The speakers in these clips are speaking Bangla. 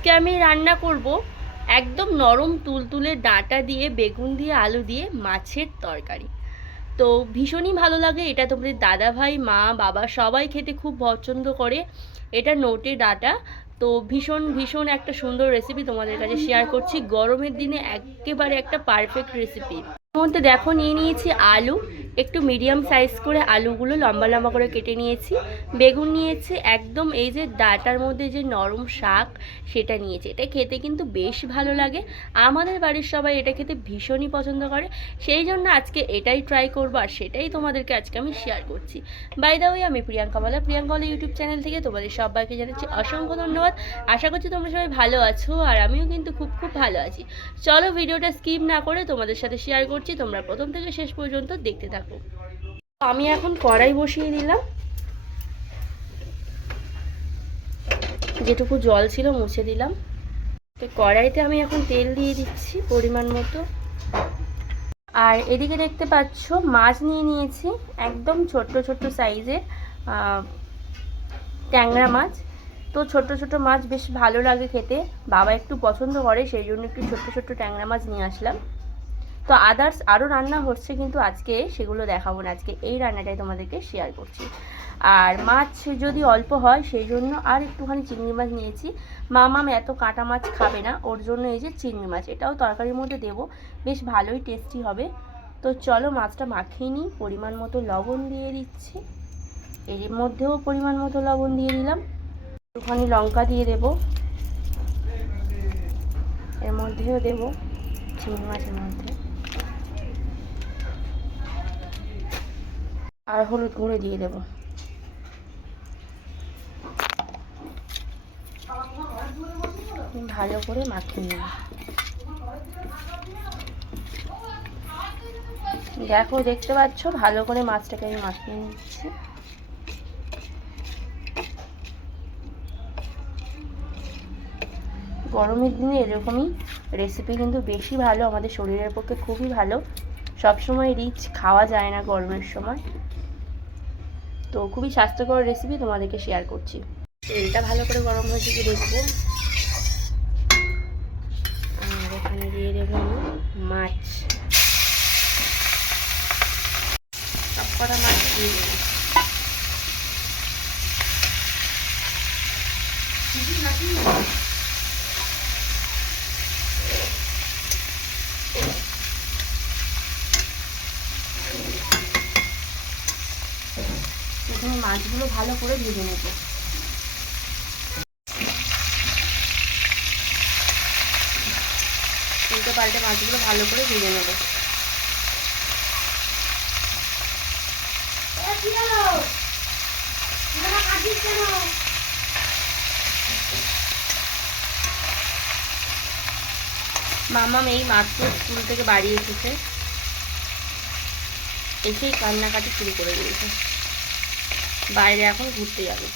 আজকে আমি রান্না করব একদম নরম তুলতুলে ডাঁটা দিয়ে বেগুন দিয়ে আলু দিয়ে মাছের তরকারি। তো ভীষণই ভালো লাগে এটা, তোমাদের দাদা ভাই মা বাবা সবাই খেতে খুব পছন্দ করে। এটা নোটে ডাঁটা। তো ভীষণ ভীষণ একটা সুন্দর রেসিপি তোমাদের কাছে শেয়ার করছি, গরমের দিনে একেবারে একটা পারফেক্ট রেসিপি। এর মধ্যে দেখো নিয়ে নিয়েছি আলু, একটু মিডিয়াম সাইজ করে আলুগুলো লম্বা লম্বা করে কেটে নিয়েছি। বেগুন নিয়েছি, একদম এই যে ডাঁটার মধ্যে যে নরম শাক সেটা নিয়েছি। এটা খেতে কিন্তু বেশ ভালো লাগে, আমাদের বাড়ির সবাই এটা খেতে ভীষণই পছন্দ করে। সেই জন্য আজকে এটাই ট্রাই করবো আর সেটাই তোমাদেরকে আজকে আমি শেয়ার করছি। বাই দ্য ওয়ে, আমি প্রিয়াঙ্কা বালা ইউটিউব চ্যানেল থেকে তোমাদের সবাইকে জানাচ্ছি অসংখ্য ধন্যবাদ। আশা করছি তোমরা সবাই ভালো আছো আর আমিও কিন্তু খুব খুব ভালো আছি। চলো ভিডিওটা স্কিপ না করে তোমাদের সাথে শেয়ার করছি, তোমরা প্রথম থেকে শেষ পর্যন্ত দেখতে থাকো। আমি এখন কড়াই বসিয়ে দিলাম, যেটুকু জল ছিল মুছে দিলাম। তো কড়াইতে আমি এখন তেল দিয়ে দিচ্ছি পরিমাণ মতো। আর এদিকে দেখতে পাচ্ছ মাছ নিয়ে নিয়েছি, একদম ছোট্ট ছোট্ট সাইজের ট্যাংরা মাছ। তো ছোট্ট ছোট্ট মাছ বেশ ভালো লাগে খেতে, বাবা একটু পছন্দ করে, সেই জন্য একটু ছোট্ট ছোট্ট ট্যাংরা মাছ নিয়ে আসলাম। তো আদার্স আরও রান্না হচ্ছে, কিন্তু আজকে সেগুলো দেখাবো না, আজকে এই রান্নাটাই তোমাদেরকে শেয়ার করছি। আর মাছ যদি অল্প হয় সেই জন্য আর একটুখানি চিংড়ি মাছ নিয়েছি। মামাম এত কাঁটা মাছ খাবে না, ওর জন্য এই যে চিংড়ি মাছ, এটাও তরকারির মধ্যে দেবো, বেশ ভালোই টেস্টি হবে। তো চলো মাছটা মাখিয়ে নিই। পরিমাণ মতো লবণ দিয়ে দিচ্ছি, এর মধ্যেও পরিমাণ মতো লবণ দিয়ে দিলাম। একটুখানি লঙ্কা দিয়ে দেবো, এর মধ্যেও দেবো চিংড়ি মাছের মধ্যে, আর হলুদ গুঁড়ো দিয়ে দেবো। ভালো করে মাখিয়ে নেব। দেখো দেখতে পাচ্ছ ভালো করে মাছটাকে আমি মাখিয়ে নিচ্ছি। গরমের দিনে এরকমই রেসিপি কিন্তু বেশি ভালো, আমাদের শরীরের পক্ষে খুবই ভালো। সবসময় রিচ খাওয়া যায় না গরমের সময়, তো খুবই স্বাস্থ্যকর রেসিপি তোমাদেরকে শেয়ার করছি। তেলটা ভালো করে গরম হয়েছে কি দেখবো। আর এখানে দিয়ে দেবো মাছ, সব কটা মাছ দিয়ে দেবো। প্রথমে মাছগুলো ভালো করে ভেজে নেব। উল্টে পাল্টে মাছগুলো ভালো করে ভেজে নেব। মামাম এই মাত্র স্কুল থেকে বাড়ি এসেছে, এসেই কান্নাকাটি শুরু করে দিয়েছে, বাইরে এখন ঘুরতে যাবে।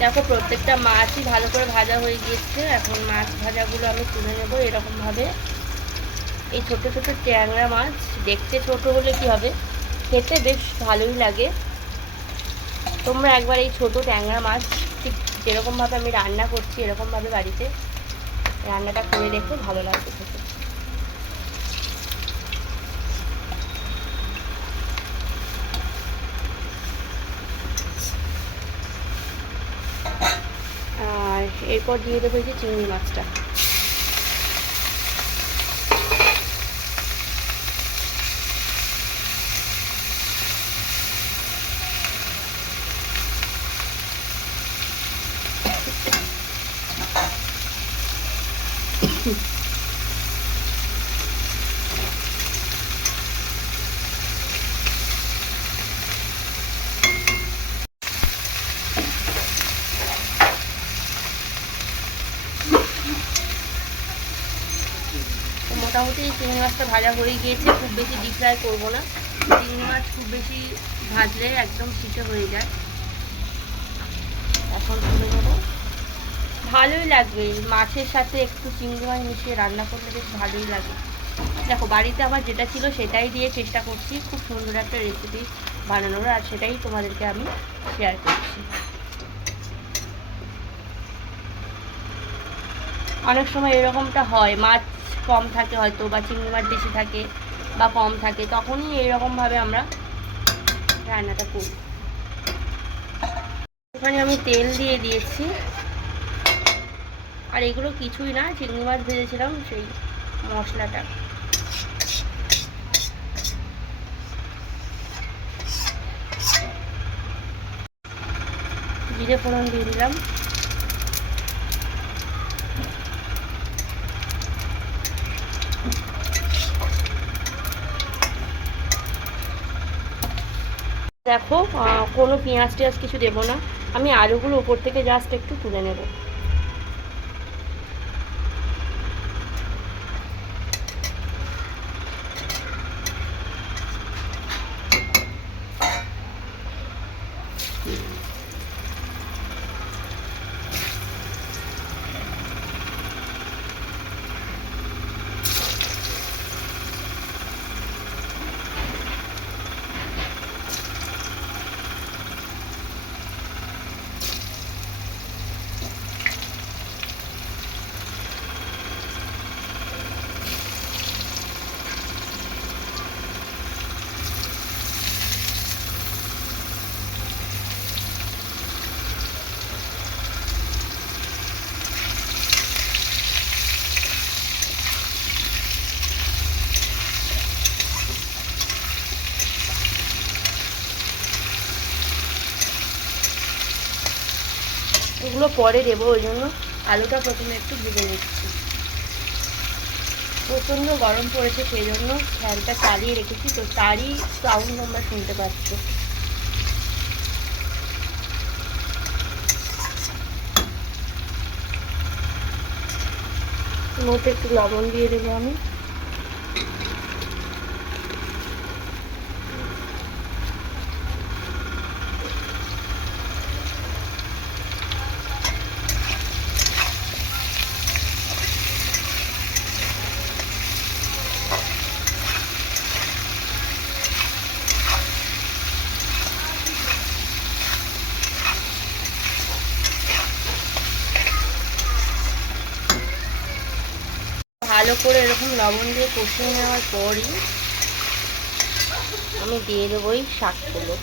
দেখো প্রত্যেকটা মাছই ভালো করে ভাজা হয়ে গিয়েছে, এখন মাছ ভাজাগুলো আমি তুলে নেবো এরকমভাবে। এই ছোট ছোট ট্যাংরা মাছ দেখতে ছোট হলে কি হবে, খেতে বেশ ভালোই লাগে। তোমরা একবার এই ছোট ট্যাংরা মাছ ঠিক যেরকমভাবে আমি রান্না করছি এরকমভাবে বাড়িতে রান্নাটা করে দেখো, ভালো লাগবে খেতে। আর এরপর দিয়ে দেবো এই যে চিংড়ি মাছটা। মোটামুটি এই চিংড়ি মাছটা ভাজা হয়ে গিয়েছে, খুব বেশি ডিপ ফ্রাই করবো না, চিংড়ি মাছ খুব বেশি ভাজলে একদম ছিটে হয়ে যায়। এখন তুলে নেবো, ভালোই লাগবে মাছের সাথে একটু চিংড়ি মাছ মিশিয়ে রান্না করলে বেশ ভালোই লাগে। দেখো বাড়িতে আমার যেটা ছিল সেটাই দিয়ে চেষ্টা করছি, খুব সুন্দর একটা রেসিপি বানানোর, আর সেটাই তোমাদেরকে আমি শেয়ার করছি। অনেক সময় এরকমটা হয়, মাছ কম থাকে হয়তো, বা চিংড়ি মাছ বেশি থাকে বা কম থাকে, তখনই এরকমভাবে আমরা রান্নাটা করি। ওখানে আমি তেল দিয়ে দিয়েছি, আর এগুলো কিছুই না, চিংড়ি মাছ ভেজেছিলাম সেই মশলাটা। জিরে ফোড়ন দিয়ে দিলাম, দেখো কোনো পেঁয়াজ টেয়াজ কিছু দেবো না, আমি আলুগুলো উপর থেকে জাস্ট একটু তুলে নেব। এগুলো পরে দেবো, ওই জন্য আলুটা প্রথমে একটু ভেজে নিচ্ছি। প্রচণ্ড গরম পড়েছে, সেই জন্য ফ্যানটা চালিয়ে রেখেছি, তো তারই সাউন্ড তোমরা শুনতে পাচ্ছ। মধ্যে একটু লবণ দিয়ে দেবো আমি। ভালো করে এরকম লবণ দিয়ে কষিয়ে নেওয়ার পরই আমি দিয়ে দেবো এই শাকগুলো।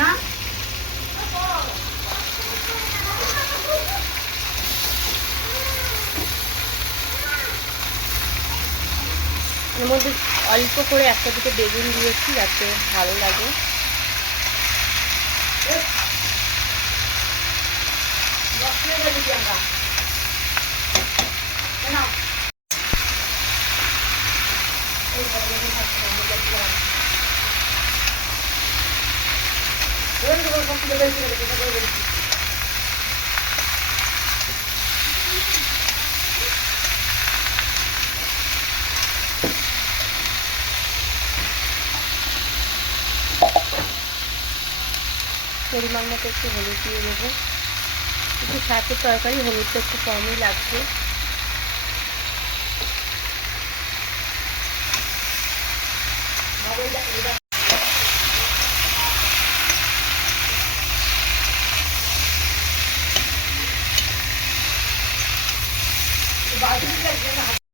না এর মধ্যে অল্প করে একটা দুটো বেগুন দিয়েছি যাতে ভালো লাগে। পরিমাণ মতো একটু হলুদ দিয়ে দেবো, একটু শাকের তরকারি হলুদটা একটু কমই লাগছে।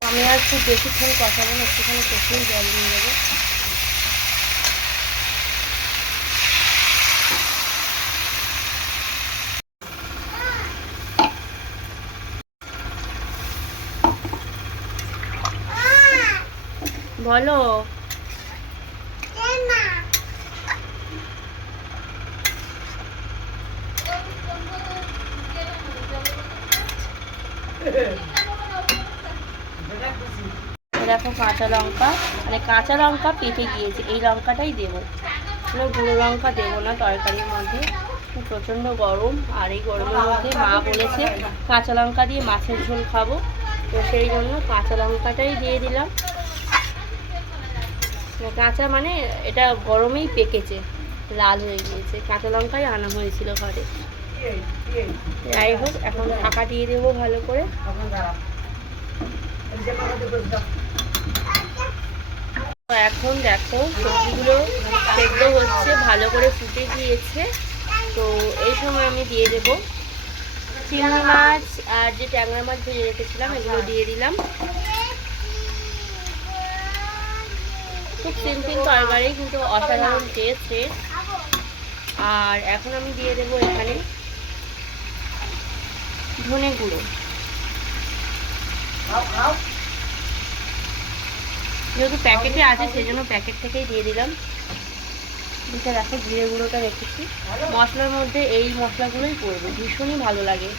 আমি আর খুব বেশিক্ষণ কষাবো না, একটুখানি কষিয়ে জল দিয়ে দেবো। বলো দেখো কাঁচা লঙ্কা, মানে কাঁচা লঙ্কা পেকে গিয়েছে, এই লঙ্কাটাই দেবো, মানে গুঁড়ো লঙ্কা দেবো না তরকারির মধ্যে। প্রচণ্ড গরম, আর এই গরমের মধ্যে মা বলেছে কাঁচা লঙ্কা দিয়ে মাছের ঝোল খাবো, তো সেই জন্য কাঁচা লঙ্কাটাই দিয়ে দিলাম। কাঁচা মানে এটা গরমেই পেকেছে, লাল হয়ে গিয়েছে, কাঁচা লঙ্কাই আনা হয়েছিল ঘরে। যাই হোক, এখন ঢাকা দিয়ে দেবো ভালো করে। তো এখন দেখো সবজিগুলো সেদ্ধ হচ্ছে, ভালো করে ফুটে গিয়েছে। তো এই সময় আমি দিয়ে দেব চিংড়ি মাছ আর যে ট্যাংরা মাছ ভেজে রেখেছিলাম এগুলো দিয়ে দিলাম। খুব সিম্পল তরকারি কিন্তু অসাধারণ টেস্ট। আর এখন আমি দিয়ে দেবো এখানে ধনে গুঁড়ো। যেহেতু প্যাকেটে আছে সেই জন্য প্যাকেট থেকেই দিয়ে দিলাম। এটা দেখো জিরে গুঁড়োটা রেখেছি, মশলার মধ্যে এই মশলাগুলোই পড়বে, ভীষণই ভালো লাগে।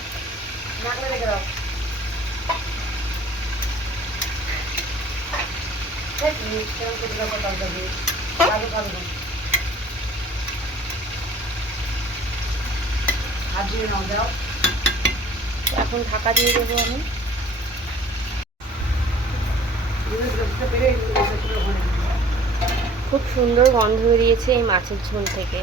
এখন ঢাকা দিয়ে দেবো আমি। খুব সুন্দর গন্ধ বেরিয়েছে এই মাছের ঝোল থেকে।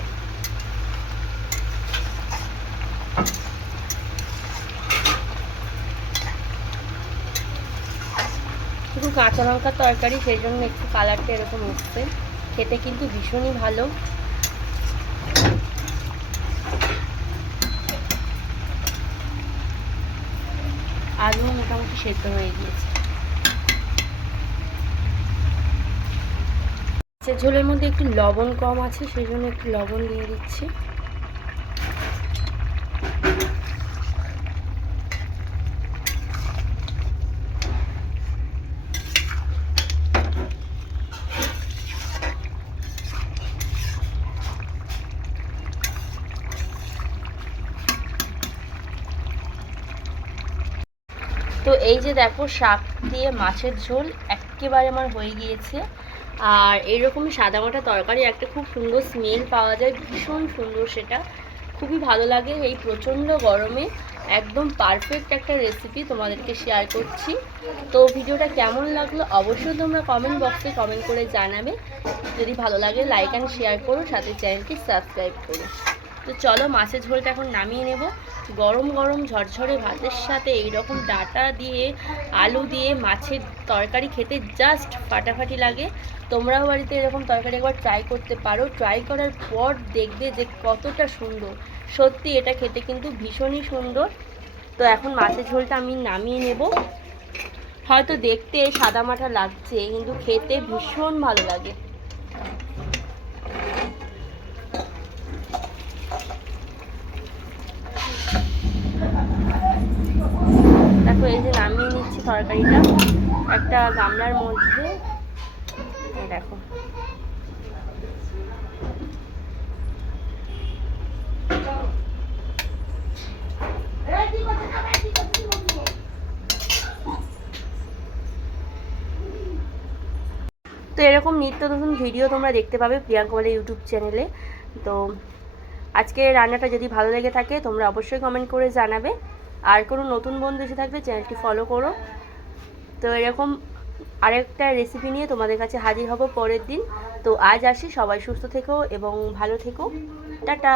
শুধু কাঁচা লঙ্কার তরকারি, সেই জন্য একটু কালারটা এরকম এসছে। খেতে কিন্তু ভীষণই ভালো। আলু মোটামুটি সেদ্ধ হয়ে গিয়েছে। মাছের ঝোলের মধ্যে একটু লবণ কম আছে, সেই জন্য একটু লবণ দিয়ে দিচ্ছি। তো এই যে দেখো শাক দিয়ে মাছের ঝোল একেবারে আমার হয়ে গিয়েছে। আর এইরকমই সাদামাটা তরকারি একটা খুব সুন্দর স্মেল পাওয়া যায়, ভীষণ সুন্দর, সেটা খুবই ভালো লাগে। এই প্রচণ্ড গরমে একদম পারফেক্ট একটা রেসিপি তোমাদেরকে শেয়ার করছি। তো ভিডিওটা কেমন লাগলো অবশ্যই তোমরা কমেন্ট বক্সে কমেন্ট করে জানাবে। যদি ভালো লাগে লাইক অ্যান্ড শেয়ার করো, সাথে চ্যানেলটি সাবস্ক্রাইব করো। তো চলো মাছের ঝোলটা এখন নামিয়ে নেব। গরম গরম ঝরঝরে ভাতের সাথে এইরকম ডাঁটা দিয়ে আলু দিয়ে মাছের তরকারি খেতে জাস্ট ফাটাফাটি লাগে। তোমরাও বাড়িতে এরকম তরকারি একবার ট্রাই করতে পারো। ট্রাই করার পর দেখবে যে কতটা সুন্দর, সত্যি এটা খেতে কিন্তু ভীষণই সুন্দর। তো এখন মাছের ঝোলটা আমি নামিয়ে নেব। হয়তো দেখতে সাদামাটা লাগছে কিন্তু খেতে ভীষণ ভালো লাগে। দেখো এই যে নামিয়ে নিচ্ছি তরকারিটা একটা গামলার মধ্যে। দেখো তো এরকম নিত্য নতুন ভিডিও তোমরা দেখতে পাবে প্রিয়াঙ্কা বলে ইউটিউব চ্যানেলে। তো আজকে রান্নাটা যদি ভালো লেগে থাকে তোমরা অবশ্যই কমেন্ট করে জানাবে। আর কোনো নতুন বন্ধু এসে থাকলে চ্যানেলটি ফলো করো। তো এরকম আরেকটা রেসিপি নিয়ে তোমাদের কাছে হাজির হব পরের দিন। তো আজ আসি, সবাই সুস্থ থেকো এবং ভালো থেকো। টাটা।